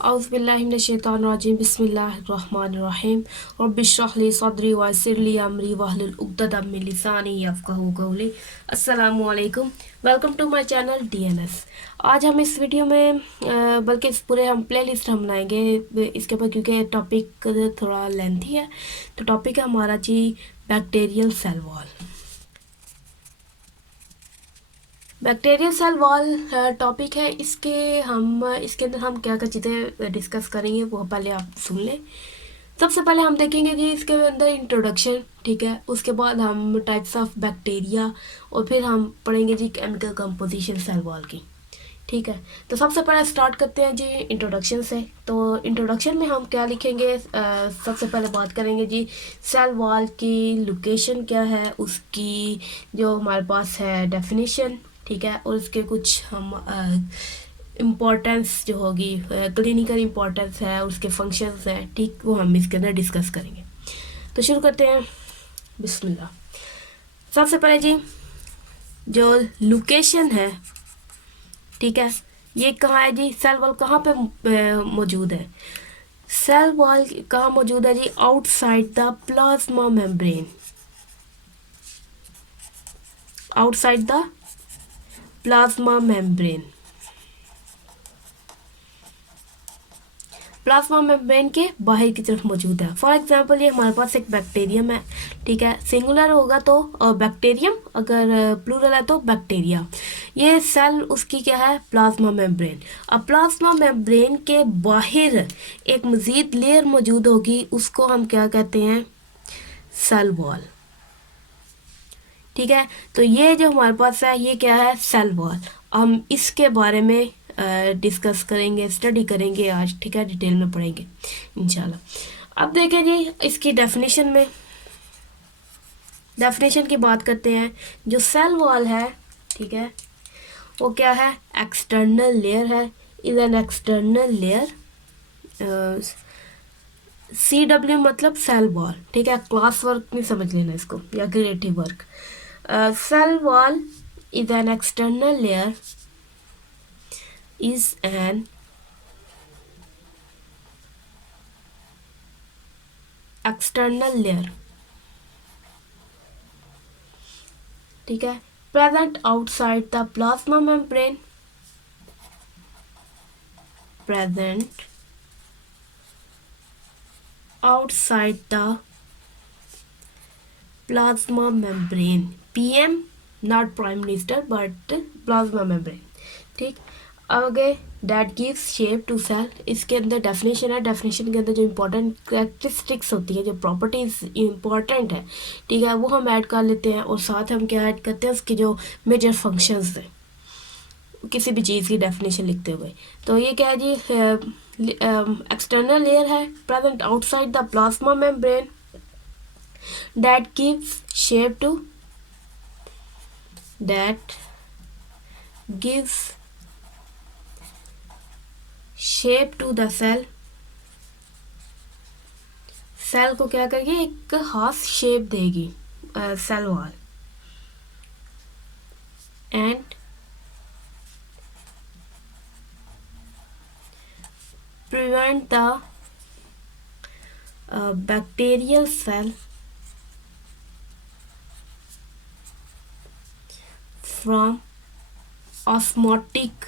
औज़ुबिल्लाहिमिनश्शैतानिर्रजीम बिस्मिल्लाहिर्रहमानिर्रहीम रब्बिश्रह ली सदरी वयस्सिर ली अमरी वहलुल उक़दतम मिन लिसानी यफ़क़हू क़ौली। अस्सलामु अलैकुम, welcome to my channel DNS. आज हम इस वीडियो में बल्कि इस पूरे हम प्लेलिस्ट हम बनाएंगे इसके ऊपर, क्योंकि टॉपिक थोड़ा लेंथी है। तो टॉपिक है हमारा जी bacterial cell wall. Bacterial cell wall topic है। इसके अंदर हम क्या क्या चीज़ें डिस्कस करेंगे वो पहले आप सुन लें। सबसे पहले हम देखेंगे जी इसके अंदर इंट्रोडक्शन, ठीक है। उसके बाद हम टाइप्स ऑफ बैक्टीरिया, और फिर हम पढ़ेंगे जी केमिकल कंपोजिशन सेल वॉल की, ठीक है। तो सबसे पहले स्टार्ट करते हैं जी इंट्रोडक्शन से। तो इंट्रोडक्शन में हम क्या लिखेंगे, सबसे पहले बात करेंगे जी सेल वॉल की लोकेशन क्या है, उसकी जो हमारे पास है डेफिनेशन, ठीक है। और उसके कुछ हम इम्पोर्टेंस जो होगी, क्लिनिकल इम्पोर्टेंस है, उसके फंक्शंस हैं, ठीक, वो हम इसके अंदर डिस्कस करेंगे। तो शुरू करते हैं, बिस्मिल्लाह। सबसे पहले जी जो लोकेशन है, ठीक है, ये कहाँ है जी, सेल वॉल कहाँ पे मौजूद है। सेल वॉल कहाँ मौजूद है जी, outside the plasma membrane, outside the plasma membrane, plasma membrane के बाहर की तरफ मौजूद है। फॉर एग्जांपल ये हमारे पास एक बैक्टीरियम है, ठीक है। सिंगुलर होगा तो बैक्टीरियम, अगर प्लूरल है तो बैक्टीरिया। ये सेल उसकी क्या है, प्लाज्मा मेम्ब्रेन। अब प्लाज्मा मेम्ब्रेन के बाहर एक मज़ीद लेयर मौजूद होगी, उसको हम क्या कहते हैं, सेल वॉल, ठीक है। तो ये जो हमारे पास है ये क्या है, सेल वॉल। हम इसके बारे में डिस्कस करेंगे, स्टडी करेंगे आज, ठीक है, डिटेल में पढ़ेंगे इंशाल्लाह। अब देखें जी इसकी डेफिनेशन में, डेफिनेशन की बात करते हैं। जो सेल वॉल है, ठीक है, वो क्या है, एक्सटर्नल लेयर है, is an external layer. CW मतलब सेल वॉल, ठीक है, क्लास वर्क नहीं समझ लेना इसको, या creative work. Cell wall is an external layer, is an external layer, ठीक है, present outside the plasma membrane, present outside the plasma membrane, PM not prime minister but plasma membrane, ठीक। आगे that gives shape to cell, इसके अंदर definition है। Definition के अंदर जो इम्पोर्टेंट कैरेक्टरिस्टिक्स होती है, जो प्रॉपर्टीज इम्पोर्टेंट है, ठीक है, वो हम ऐड कर लेते हैं। और साथ हम क्या ऐड करते हैं, उसके जो मेजर फंक्शंस हैं किसी भी चीज़ की डेफिनेशन लिखते हुए। तो ये क्या है जी, एक्सटर्नल लेयर है, present outside the plasma membrane, that gives shape to, that gives shape to the cell. Cell को क्या करेगी, एक खास शेप देगी cell wall. And prevent the bacterial cell from osmotic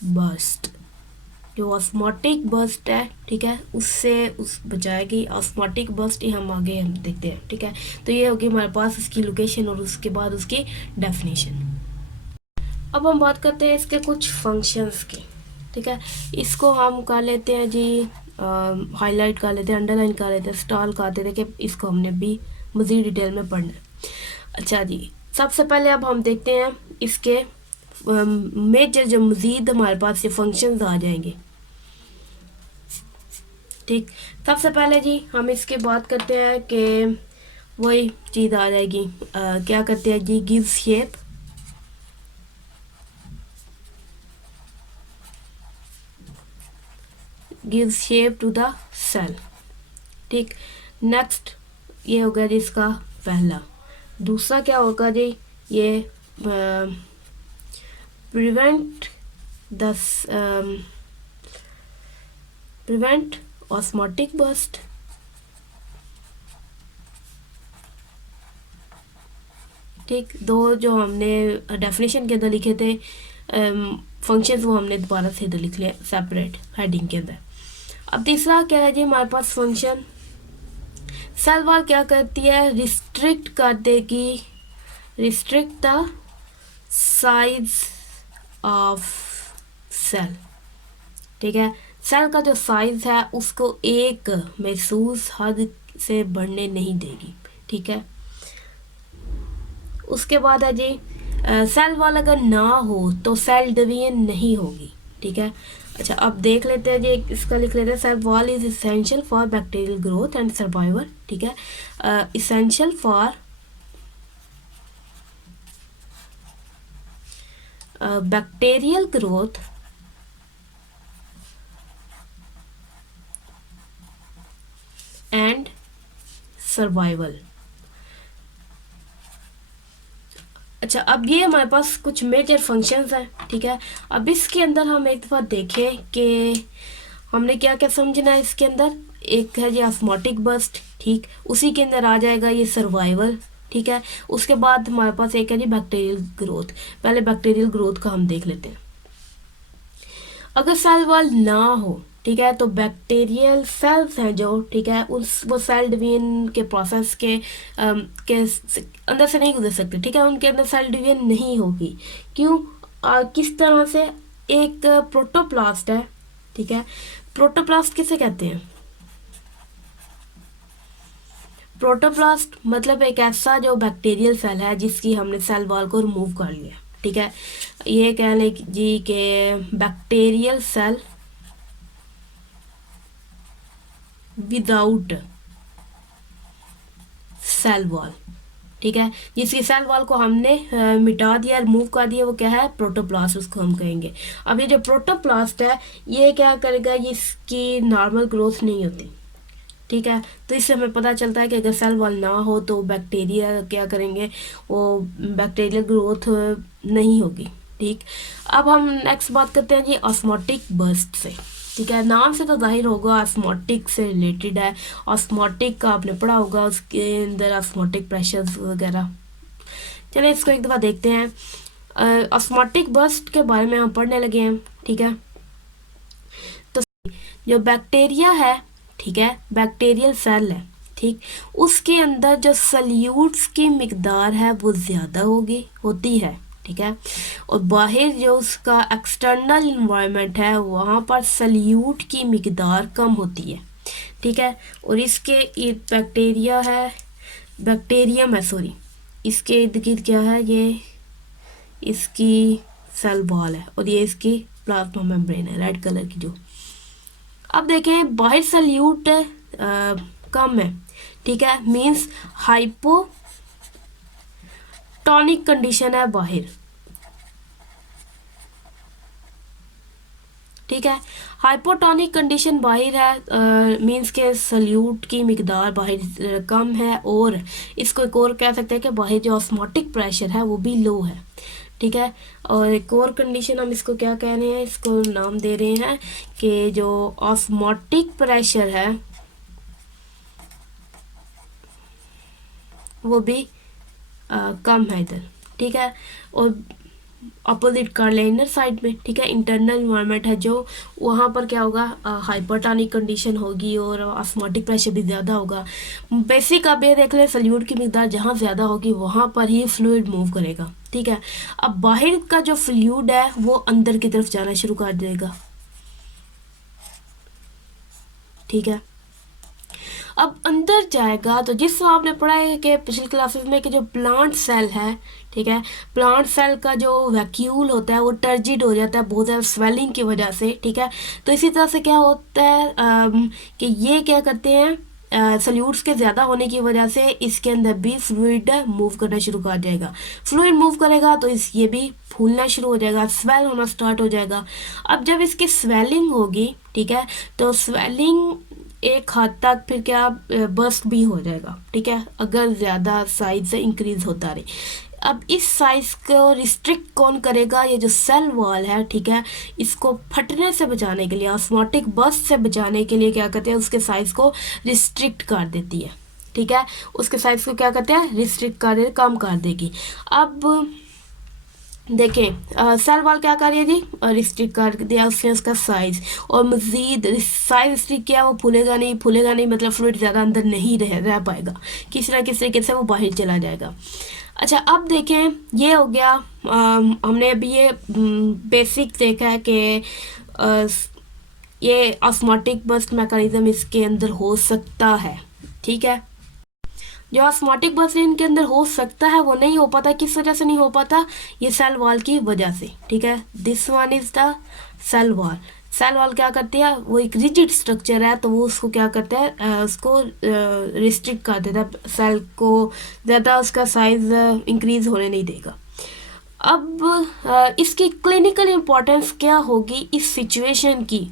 burst. जो ऑस्मोटिक बर्स्ट है, ठीक है, उससे उस बचाएगी। ऑस्मोटिक बर्स्ट ही हम आगे हम देखते हैं, ठीक है। तो ये होगी हमारे पास उसकी लोकेशन और उसके बाद उसकी डेफिनेशन। अब हम बात करते हैं इसके कुछ फंक्शंस की, ठीक है। इसको हम कर लेते हैं जी, हाईलाइट कर लेते हैं, अंडरलाइन कर लेते हैं, स्टार कर देते हैं कि इसको हमने भी मज़ीद डिटेल में पढ़ना है। अच्छा जी, सबसे पहले अब हम देखते हैं इसके मेजर जो मज़ीद हमारे पास ये फंक्शंस आ जाएंगे, ठीक। सबसे पहले जी हम इसके बात करते हैं कि वही चीज़ आ जाएगी, क्या करते हैं जी, give shape, give shape to the cell, ठीक। नेक्स्ट ये हो गया जी इसका पहला। दूसरा क्या होगा जी, ये prevent thus prevent osmotic burst. ठीक, दो जो हमने डेफिनेशन के अंदर लिखे थे फंक्शंस वो हमने दोबारा से इधर लिख लिया सेपरेट हेडिंग के अंदर। अब तीसरा क्या है जी हमारे पास फंक्शन, सेल वॉल क्या करती है, रिस्ट्रिक्ट कर देगी, restrict the size of cell. ठीक है, सेल का जो साइज है उसको एक महसूस हद से बढ़ने नहीं देगी। ठीक है, उसके बाद है जी सेल वॉल अगर ना हो तो सेल डिवीजन नहीं होगी। ठीक है, अच्छा अब देख लेते हैं जी, इसका लिख लेते हैं, cell wall is essential for bacterial growth and survival. ठीक है, essential for bacterial growth and survival. अच्छा, अब ये हमारे पास कुछ मेजर फंक्शंस हैं। ठीक है, अब इसके अंदर हम एक दफ़ा देखें कि हमने क्या क्या समझना है इसके अंदर। एक है जी ऑस्मोटिक बर्स्ट, ठीक, उसी के अंदर आ जाएगा ये सर्वाइवल। ठीक है, उसके बाद हमारे पास एक है जी बैक्टीरियल ग्रोथ। पहले बैक्टीरियल ग्रोथ का हम देख लेते हैं। अगर सेल वॉल ना हो, ठीक है, तो बैक्टीरियल सेल्स हैं जो, ठीक है, उस वो सेल डिवीजन के प्रोसेस के अंदर से नहीं गुजर सकते। ठीक है, उनके अंदर सेल डिवीजन नहीं होगी। क्यों? किस तरह से? एक प्रोटोप्लास्ट है। ठीक है, प्रोटोप्लास्ट किसे कहते हैं? प्रोटोप्लास्ट मतलब एक ऐसा जो बैक्टीरियल सेल है जिसकी हमने सेल वॉल को रिमूव कर लिया। ठीक है, ये कह लें जी कि bacterial cell without cell wall. ठीक है, जिसकी सेल वॉल को हमने मिटा दिया, रिमूव कर दिया, वो क्या है? प्रोटोप्लास्ट उसको हम कहेंगे। अब ये जो प्रोटोप्लास्ट है ये क्या करेगा, इसकी नॉर्मल ग्रोथ नहीं होती। ठीक है, तो इससे हमें पता चलता है कि अगर सेल वॉल ना हो तो बैक्टीरिया क्या करेंगे, वो बैक्टीरियल ग्रोथ नहीं होगी। ठीक, अब हम नेक्स्ट बात करते हैं जी ऑस्मोटिक बर्स्ट से। ठीक है, नाम से तो जाहिर होगा ऑस्मोटिक से रिलेटेड है। ऑस्मोटिक का आपने पढ़ा होगा, उसके अंदर ऑस्मोटिक प्रेशर्स वगैरह। चलिए इसको एक दफ़ा देखते हैं। ऑस्मोटिक बर्स्ट के बारे में हम पढ़ने लगे हैं। ठीक है, तो जो बैक्टीरिया है, ठीक है, बैक्टीरियल सेल है, ठीक, उसके अंदर जो सल्यूट्स की मिकदार है वो ज़्यादा होती है। ठीक है, और बाहर जो उसका एक्सटर्नल इन्वायरमेंट है वहाँ पर सल्यूट की मिकदार कम होती है। ठीक है, और इसके बैक्टीरिया है, बैक्टीरियम है, सॉरी, इसके इर्द गिर्द क्या है, ये इसकी सेल वॉल है और ये इसकी प्लाज्मा मेम्ब्रेन है रेड कलर की जो। अब देखें बाहर सल्यूट कम है। ठीक है, मींस हाइपोटोनिक कंडीशन है बाहर। ठीक है, हाइपोटोनिक कंडीशन बाहर है, मींस के सल्यूट की मिकदार बाहर कम है, और इसको एक और कह सकते हैं कि बाहर जो ऑस्मोटिक प्रेशर है वो भी लो है। ठीक है, और एक और कंडीशन हम इसको क्या कह रहे हैं, इसको नाम दे रहे हैं कि जो ऑस्मोटिक प्रेशर है वो भी कम है इधर। ठीक है, और अपोजिट कार्लेनर साइड में, ठीक है, इंटरनल इन्वायरमेंट है जो, वहाँ पर क्या होगा, हाइपरटोनिक कंडीशन होगी और ऑस्मोटिक प्रेशर भी ज़्यादा होगा। बेसिक आप ये देख लें, सल्यूट की मिकदार जहाँ ज़्यादा होगी वहाँ पर ही फ्लूइड मूव करेगा। ठीक है, अब बाहर का जो फ्लूइड है वो अंदर की तरफ जाना शुरू कर देगा। ठीक है, अब अंदर जाएगा तो जिस आपने पढ़ा है कि पिछली क्लासेस में कि जो प्लांट सेल है, ठीक है, प्लांट सेल का जो वैक्यूल होता है वो टर्जिड हो जाता है बहुत ज़्यादा स्वेलिंग की वजह से। ठीक है, तो इसी तरह से क्या होता है कि ये क्या करते हैं, सल्यूट्स के ज़्यादा होने की वजह से इसके अंदर भी फ्लूइड मूव करना शुरू कर जाएगा। फ्लूइड मूव करेगा तो ये भी फूलना शुरू हो जाएगा, स्वेल होना स्टार्ट हो जाएगा। अब जब इसकी स्वेलिंग होगी, ठीक है, तो स्वेलिंग एक हद तक फिर क्या बर्स्ट भी हो जाएगा। ठीक है, अगर ज़्यादा साइज से इंक्रीज होता रहे। अब इस साइज को रिस्ट्रिक्ट कौन करेगा? ये जो सेल वॉल है, ठीक है, इसको फटने से बचाने के लिए, ऑस्मोटिक बर्स्ट से बचाने के लिए क्या करते हैं, उसके साइज को रिस्ट्रिक्ट कर देती है, ठीक है, उसके साइज को क्या करते हैं, रिस्ट्रिक्ट कर दे, कम कर देगी। अब देखें सेल वॉल क्या कर रही है जी, रिस्ट्रिक्ट कर दिया उसने उसका साइज, और मज़ीद साइज रिस्ट्रिक्ट किया, वो फूलेगा नहीं, मतलब फ्लूइड ज़्यादा अंदर नहीं रह पाएगा, किस तरीके से वो बाहर चला जाएगा। अच्छा, अब देखें, ये हो गया हमने अभी ये बेसिक देखा है कि ये ऑस्मोटिक बर्स्ट मैकेनिज्म इसके अंदर हो सकता है, ठीक है। जो ऑस्मोटिक बर्स्ट इनके अंदर हो सकता है वो नहीं हो पाता, किस वजह से नहीं हो पाता, ये सेल वॉल की वजह से, ठीक है। This one is the cell wall. Cell wall क्या करती है, वो एक रिजिड स्ट्रक्चर है, तो वो उसको क्या करता है, उसको रिस्ट्रिक्ट कर देता है, सेल को ज़्यादा उसका साइज इंक्रीज होने नहीं देगा। अब इसकी क्लिनिकल इम्पोर्टेंस क्या होगी इस सिचुएशन की,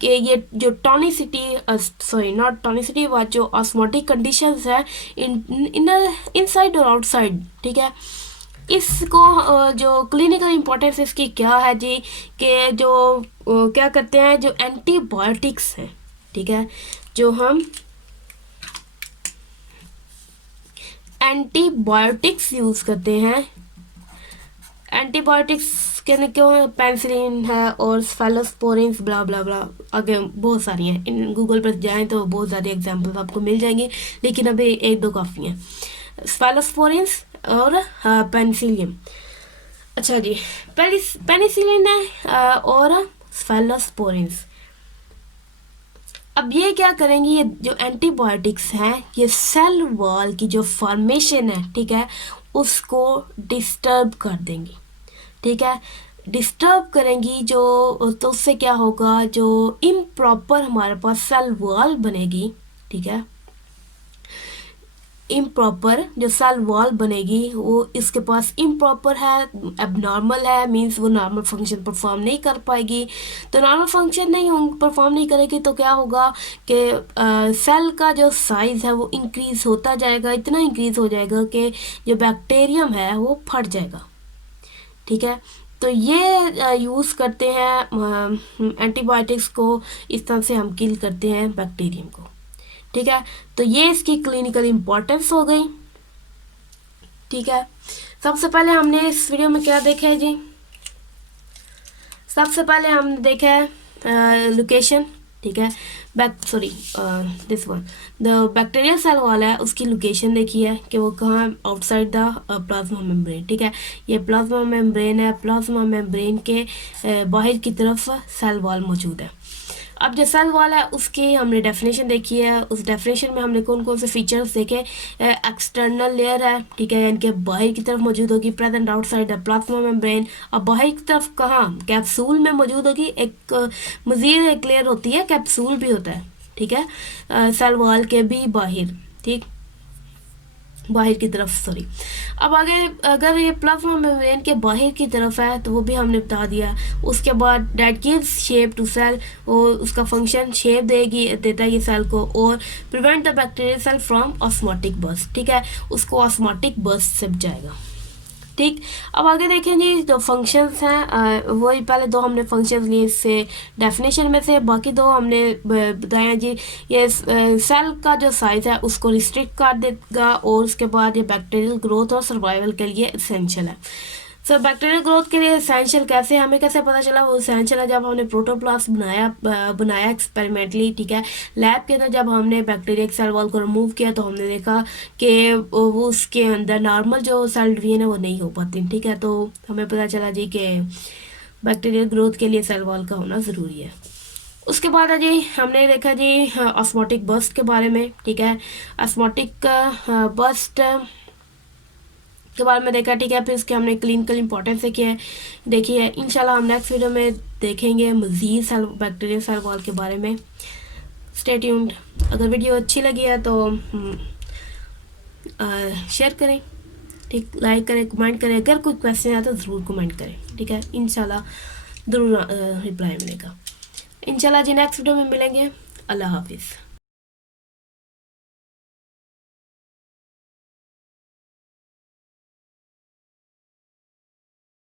कि ये जो टॉनिसिटी, सॉरी नॉट टॉनिसिटी, वो जो ऑस्मोटिक कंडीशंस है इनसाइड और आउटसाइड, ठीक है, इसको जो क्लिनिकल इम्पोर्टेंस इसकी क्या है जी, कि जो क्या करते हैं, जो एंटीबायोटिक्स हैं, ठीक है, जो हम एंटीबायोटिक्स यूज़ करते हैं, एंटीबायोटिक्स के क्यों, पेनिसिलिन है और सेफलोस्पोरिन ब्ला ब्ला ब्ला, आगे बहुत सारी हैं, इन गूगल पर जाएं तो बहुत सारी एग्जांपल्स आपको मिल जाएंगी, लेकिन अभी एक दो काफ़ी हैं, सेफलोस्पोरिन और पेनिसिलिन। अच्छा जी, पेनिसिलिन है और सेफलोस्पोरिन। अब ये क्या करेंगी, ये जो एंटीबायोटिक्स हैं, ये सेल वॉल की जो फॉर्मेशन है, ठीक है, उसको डिस्टर्ब कर देंगी, ठीक है, डिस्टर्ब करेंगी जो, तो उससे क्या होगा, जो इम्प्रॉपर हमारे पास सेल वॉल बनेगी, ठीक है, इम्प्रॉपर जो सेल वॉल बनेगी वो इसके पास इम्प्रॉपर है, एबनॉर्मल है, मींस वो नॉर्मल फंक्शन परफॉर्म नहीं कर पाएगी। तो नॉर्मल फंक्शन नहीं परफॉर्म नहीं करेगी तो क्या होगा कि सेल का जो साइज़ है वो इंक्रीज़ होता जाएगा, इतना इंक्रीज़ हो जाएगा कि जो बैक्टीरियम है वो फट जाएगा, ठीक है। तो ये यूज़ करते हैं एंटीबायोटिक्स को, इस तरह से हम किल करते हैं बैक्टीरियम को, ठीक है। तो ये इसकी क्लिनिकल इम्पोर्टेंस हो गई, ठीक है। सबसे पहले हमने इस वीडियो में क्या देखा है जी, सबसे पहले हमने देखा है लोकेशन, ठीक है, this one the bacterial cell wall है, उसकी लोकेशन देखी है कि वो कहाँ, आउटसाइड द प्लाज्मा मेम्ब्रेन, ठीक है, ये प्लाज्मा मेम्ब्रेन है, प्लाज्मा मेम्ब्रेन के बाहर की तरफ सेल वॉल मौजूद है। अब जो सेल वॉल है उसकी हमने डेफिनेशन देखी है, उस डेफिनेशन में हमने कौन कौन से फीचर्स देखे, एक्सटर्नल लेयर है, ठीक है, इनके बाहर की तरफ मौजूद होगी, present outside the plasma membrane. अब बाहर की तरफ कहाँ, कैप्सूल में मौजूद होगी, एक मज़ीद एक लेयर होती है, कैप्सूल भी होता है, ठीक है, सेल वॉल के भी बाहर, ठीक, बाहर की तरफ, सॉरी। अब आगे अगर ये प्लाज्मा मेम्ब्रेन के बाहर की तरफ है तो वो भी हमने बता दिया। उसके बाद that gives shape to cell, और उसका फंक्शन शेप देता है ये सेल को, और prevent the bacterial cell from osmotic burst, ठीक है, उसको ऑस्मोटिक बर्स्ट से बचाएगा, ठीक। अब आगे देखें जी, जो फंक्शंस हैं वही पहले दो हमने फंक्शंस लिए इससे डेफिनेशन में से, बाकी दो हमने बताया जी। ये सेल का जो साइज़ है उसको रिस्ट्रिक्ट कर देगा, और उसके बाद ये बैक्टीरियल ग्रोथ और सर्वाइवल के लिए एसेंशियल है। सो बैक्टीरियल ग्रोथ के लिए एसेंशियल कैसे, हमें कैसे पता चला वो एसेंशियल है, जब हमने प्रोटोप्लास्ट बनाया एक्सपेरिमेंटली, ठीक है, लैब के अंदर जब हमने बैक्टीरिया सेल वॉल को रिमूव किया तो हमने देखा कि वो उसके अंदर नॉर्मल जो सेल डिवीजन है वो नहीं हो पाती, ठीक है। तो हमें पता चला जी कि बैक्टीरियल ग्रोथ के लिए सेल वॉल का होना ज़रूरी है। उसके बाद है जी हमने देखा जी ऑस्मोटिक बर्स्ट के बारे में, ठीक है, ऑस्मोटिक बर्स्ट के बारे में देखा, ठीक है, फिर इसके हमने क्लिनिकल इंपॉर्टेंस देखी है। इंशाल्लाह हम नेक्स्ट वीडियो में देखेंगे मज़ीद सेल बैक्टीरियल सेल वॉल के बारे में। Stay tuned. अगर वीडियो अच्छी लगी है तो शेयर करें, ठीक, लाइक करें, कमेंट करें, अगर कोई क्वेश्चन है तो ज़रूर कमेंट करें, ठीक है, इंशाल्लाह ज़रूर रिप्लाई मिलेगा। इंशाल्लाह जी नेक्स्ट वीडियो में मिलेंगे। अल्लाह हाफिज़।